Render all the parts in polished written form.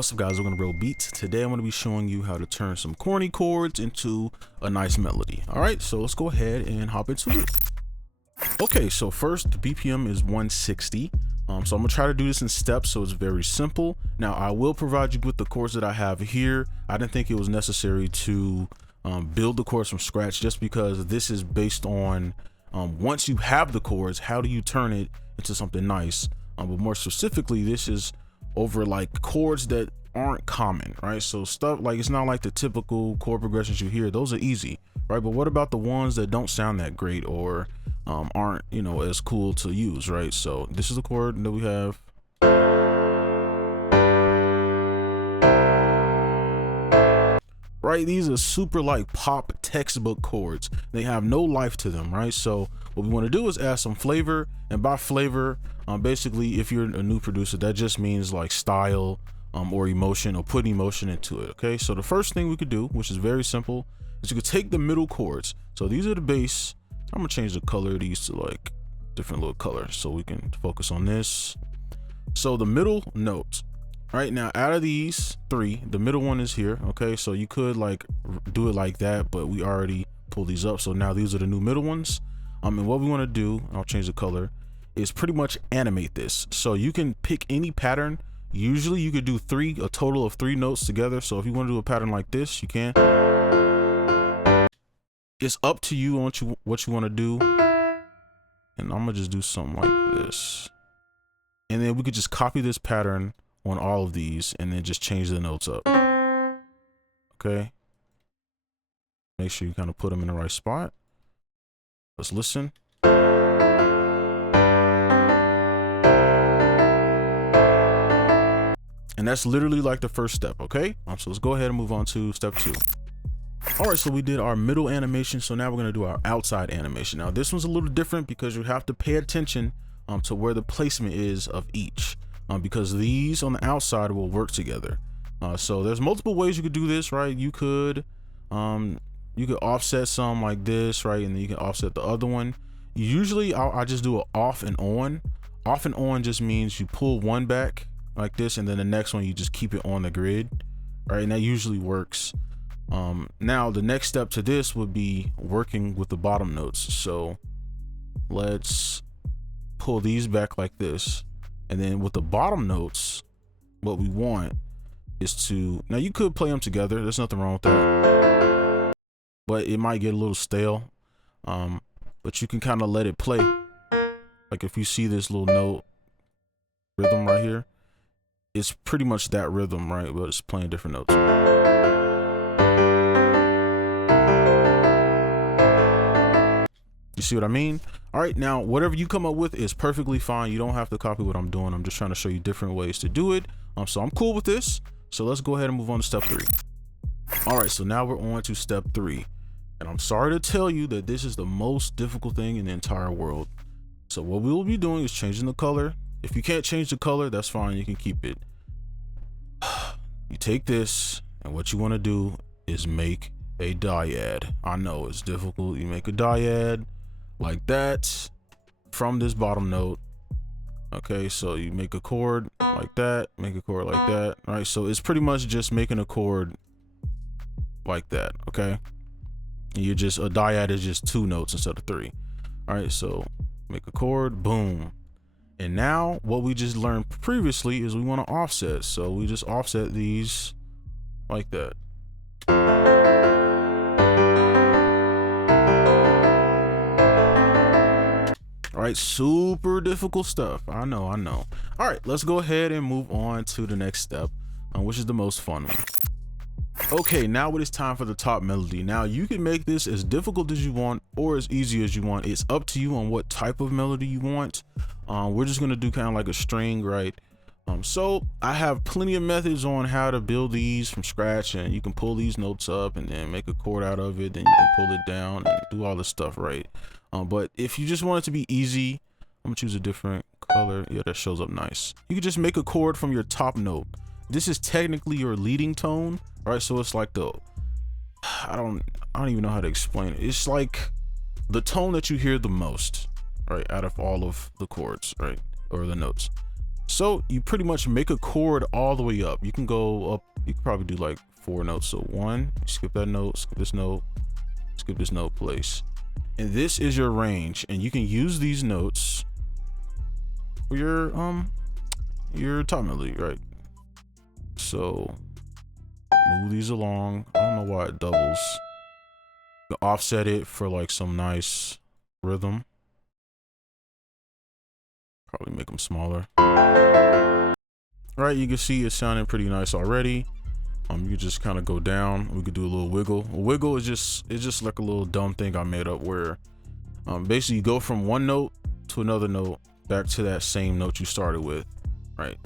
What's up guys, we're gonna brobeatz. Today I'm gonna be showing you how to turn some corny chords into a nice melody. All right, so let's go ahead and hop into it. Okay, so first the BPM is 160. So I'm gonna try to do this in steps, so it's very simple. Now I will provide you with the chords that I have here. I didn't think it was necessary to build the chords from scratch, just because this is based on once you have the chords, how do you turn it into something nice? But more specifically, this is over like chords that aren't common, right? So stuff like, it's not like the typical chord progressions you hear, those are easy, right? But what about the ones that don't sound that great or aren't, you know, as cool to use, right? So this is the chord that we have. Right, these are super like pop textbook chords. They have no life to them, right? So what we want to do is add some flavor, and by flavor, basically, if you're a new producer, that just means like style or emotion, or put emotion into it. Okay, so the first thing we could do, which is very simple, is you could take the middle chords. So these are the bass. I'm gonna change the color of these to like different little colors so we can focus on this. So the middle notes. Right now, out of these three, the middle one is here. Okay, so you could like do it like that, but we already pulled these up, so now these are the new middle ones. And what we want to do, I'll change the color, is pretty much animate this. So you can pick any pattern. Usually you could do a total of 3 notes together. So if you want to do a pattern like this, you can. It's up to you on what you want to do. And I'm gonna just do something like this, and then we could just copy this pattern on all of these and then just change the notes up. Okay, make sure you kind of put them in the right spot. Let's listen. And that's literally like the first step. Okay, so let's go ahead and move on to step 2. All right, so we did our middle animation, so now we're going to do our outside animation. Now this one's a little different because you have to pay attention to where the placement is of each, because these on the outside will work together. So there's multiple ways you could do this, right? You could offset some like this, right? And then you can offset the other one. Usually I just do an off and on. Off and on just means you pull one back like this, and then the next one you just keep it on the grid, right? And that usually works. Now the next step to this would be working with the bottom notes. So let's pull these back like this, and then with the bottom notes, what we want is to, now you could play them together, there's nothing wrong with that, but it might get a little stale. But you can kind of let it play. Like if you see this little note rhythm right here, it's pretty much that rhythm, right? But it's playing different notes. You see what I mean? All right, now whatever you come up with is perfectly fine. You don't have to copy what I'm doing. I'm just trying to show you different ways to do it. So I'm cool with this. So let's go ahead and move on to step 3. All right, so now we're on to step 3. And I'm sorry to tell you that this is the most difficult thing in the entire world. So what we will be doing is changing the color. If you can't change the color, that's fine, you can keep it. You take this, and what you want to do is make a dyad. I know it's difficult. You make a dyad like that from this bottom note. Okay, so you make a chord like that, make a chord like that. All right, so it's pretty much just making a chord like that. Okay, and you just, a dyad is just 2 notes instead of 3. All right, so make a chord, boom. And now what we just learned previously is we want to offset. So we just offset these like that. All right, super difficult stuff. I know. All right, let's go ahead and move on to the next step, which is the most fun one. Okay, now it is time for the top melody. Now you can make this as difficult as you want or as easy as you want. It's up to you on what type of melody you want. We're just gonna do kind of like a string, right? So I have plenty of methods on how to build these from scratch, and you can pull these notes up and then make a chord out of it, then you can pull it down and do all this stuff, right? But if you just want it to be easy, I'm gonna choose a different color. Yeah, that shows up nice. You can just make a chord from your top note. This is technically your leading tone, right? So it's like the, I don't even know how to explain it. It's like the tone that you hear the most, right, out of all of the chords, right, or the notes. So you pretty much make a chord all the way up. You can go up, you can probably do like 4 notes. So 1, skip that note, skip this note, skip this note place. And this is your range, and you can use these notes for your top melody, right? So move these along. I don't know why it doubles. You can offset it for like some nice rhythm. Probably make them smaller. Right, you can see it's sounding pretty nice already. You just kind of go down. We could do a little wiggle. A wiggle is just like a little dumb thing I made up where basically you go from one note to another note back to that same note you started with, right?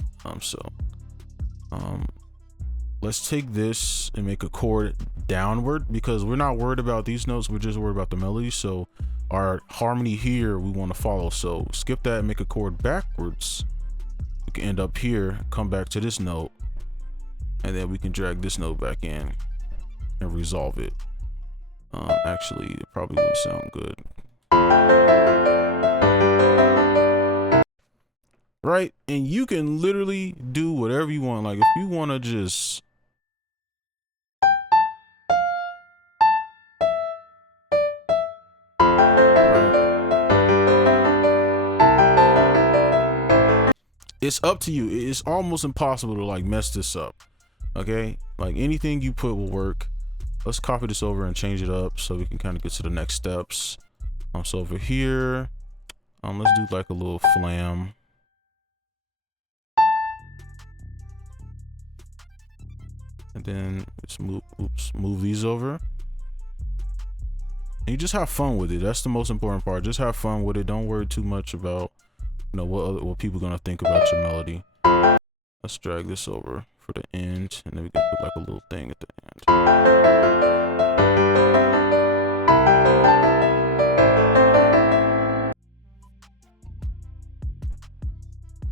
Let's take this and make a chord downward, because we're not worried about these notes, we're just worried about the melody. So our harmony here we want to follow, so skip that and make a chord backwards. We can end up here, come back to this note, and then we can drag this note back in and resolve it. Actually, it probably wouldn't sound good. Right, and you can literally do whatever you want. Like if you want to just it's up to you. It's almost impossible to like mess this up. Okay, like anything you put will work. Let's copy this over and change it up so we can kind of get to the next steps. So over here, let's do like a little flam. And then let's move these over. And you just have fun with it. That's the most important part. Just have fun with it. Don't worry too much about, you know, what people are gonna think about your melody. Let's drag this over for the end, and then we can put like a little thing at the end.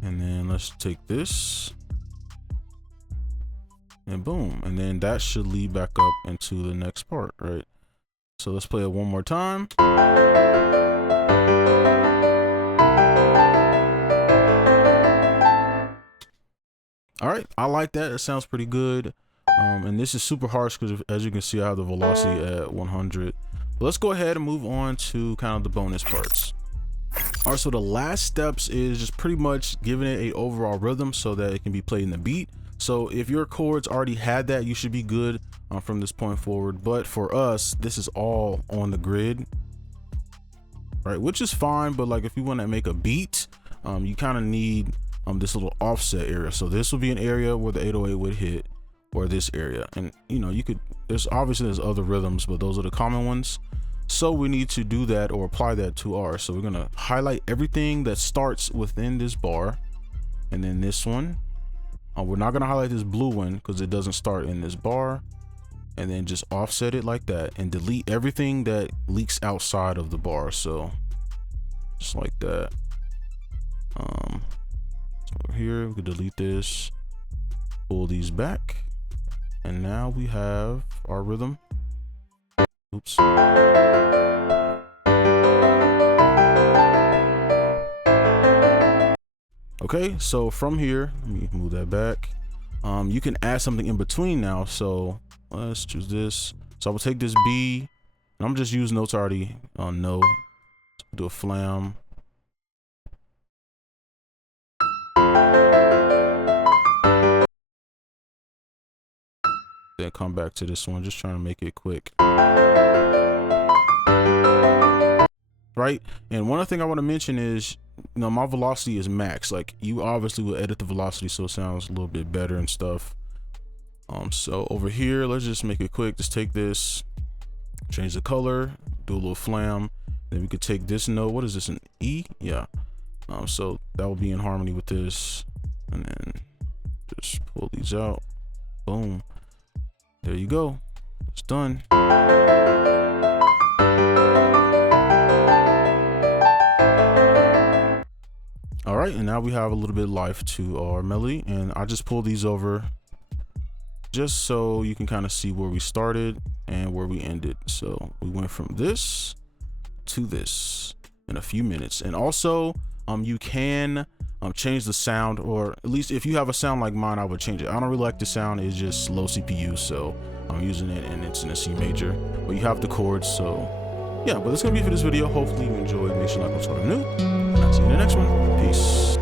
And then let's take this and boom, and then that should lead back up into the next part, right? So let's play it one more time. All right, I like that. It sounds pretty good. And this is super harsh because as you can see, I have the velocity at 100. But let's go ahead and move on to kind of the bonus parts. All right, so the last steps is just pretty much giving it a overall rhythm so that it can be played in the beat. So if your chords already had that, you should be good from this point forward. But for us, this is all on the grid, right? Which is fine, but like if you want to make a beat, you kind of need this little offset area. So this will be an area where the 808 would hit, or this area. And you know, you could, there's other rhythms, but those are the common ones. So we need to do that or apply that to ours. So we're gonna highlight everything that starts within this bar, and then this one. We're not gonna highlight this blue one because it doesn't start in this bar, and then just offset it like that and delete everything that leaks outside of the bar. So just like that. So over here we can delete this, pull these back, and now we have our rhythm. Oops. Okay, so from here, let me move that back. You can add something in between now. So let's choose this. So I will take this B, and I'm just using notes already on no. Do a flam. Then come back to this one, just trying to make it quick. Right, and one other thing I want to mention is, you know, my velocity is max. Like you obviously will edit the velocity so it sounds a little bit better and stuff. So over here, let's just make it quick. Just take this, change the color, do a little flam. Then we could take this note. What is this, an E? Yeah. So that will be in harmony with this, and then just pull these out. Boom. There you go. It's done. All right, and now we have a little bit of life to our melody, and I just pulled these over just so you can kind of see where we started and where we ended. So we went from this to this in a few minutes. And also you can change the sound, or at least if you have a sound like mine, I would change it. I don't really like the sound, it's just low CPU, so I'm using it and it's in a C major, but you have the chords. So yeah, but that's gonna be it for this video. Hopefully you enjoyed. Make sure you like, subscribe if you're new, and I'll see you in the next one. Peace.